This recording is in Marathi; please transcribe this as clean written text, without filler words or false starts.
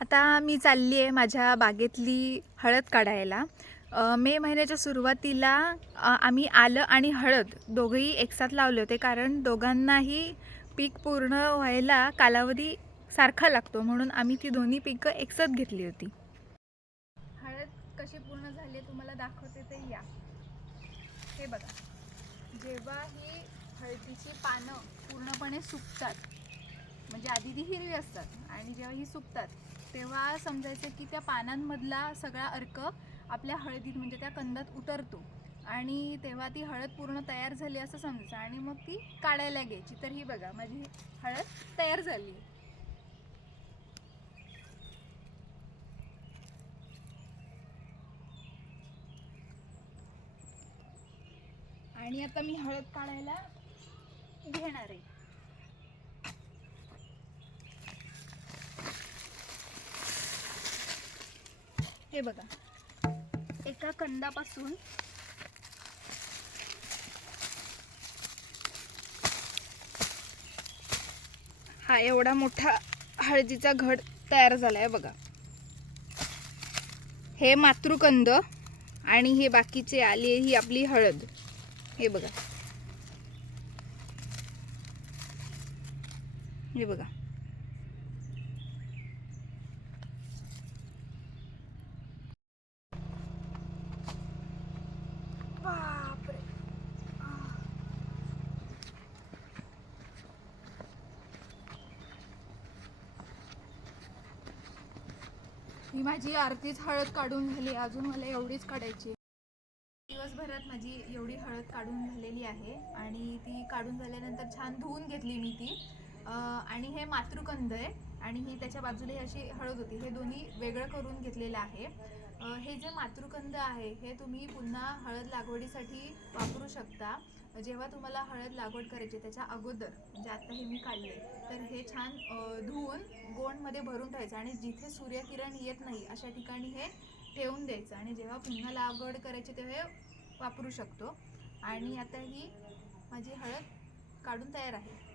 आता मी चालली आहे माझ्या बागेतली हळद काढायला. मे महिन्याच्या सुरुवातीला आम्ही आलं आणि हळद दोघंही एकसाथ लावले होते, कारण दोघांनाही पीक पूर्ण व्हायला कालावधी सारखा लागतो, म्हणून आम्ही ती दोन्ही पिकं एकसाथ घेतली होती. हळद कशी पूर्ण झाली तुम्हाला दाखवते ते या. हे बघा, जेव्हा ही हळदीची पानं पूर्णपणे सुकतात, म्हणजे आधी ती हिरवी असतात आणि जेव्हा ही सुकतात तेव्हा समजायचं की त्या पानांमधला सगळा अर्क आपल्या हळदीत म्हणजे त्या कंदात उतरतो आणि तेव्हा ती हळद पूर्ण तयार झाली असं समजायचं आणि मग ती काढायला घ्यायची. तर ही बघा, माझी हळद तयार झाली. आणि आता मी हळद काढायला घेणार आहे. हे बघा, एका कंदापासून हा एवढा मोठा हळदीचा घड तयार झाला आहे बघा. हे मातृकंद आणि हे बाकीचे आले ही आपली हळद. हे बघा, हे बघा. बापरे, ही माझी अर्धीच हळद काढून झाली, अजून मला एवढीच काढायची. दिवसभरात माझी एवढी हळद काढून झालेली आहे आणि ती काढून झाल्यानंतर छान धुवून घेतली मी ती. आणि हे मातृकंद आहे आणि ही त्याच्या बाजूला ही अशी हळद होती, हे दोन्ही वेगळं करून घेतलेलं आहे. हे जे मातृकंद आहे हे तुम्ही पुन्हा हळद लागवडीसाठी वापरू शकता. जेव्हा तुम्हाला हळद लागवड करायची त्याच्या अगोदर, म्हणजे आता हे मी काढले, तर हे छान धुवून गोणमध्ये भरून ठेवायचं आणि जिथे सूर्यकिरण येत नाही अशा ठिकाणी हे ठेवून द्यायचं आणि जेव्हा पुन्हा लागवड करायची तेव्हा वापरू शकतो. आणि आता ही माझी हळद काढून तयार आहे.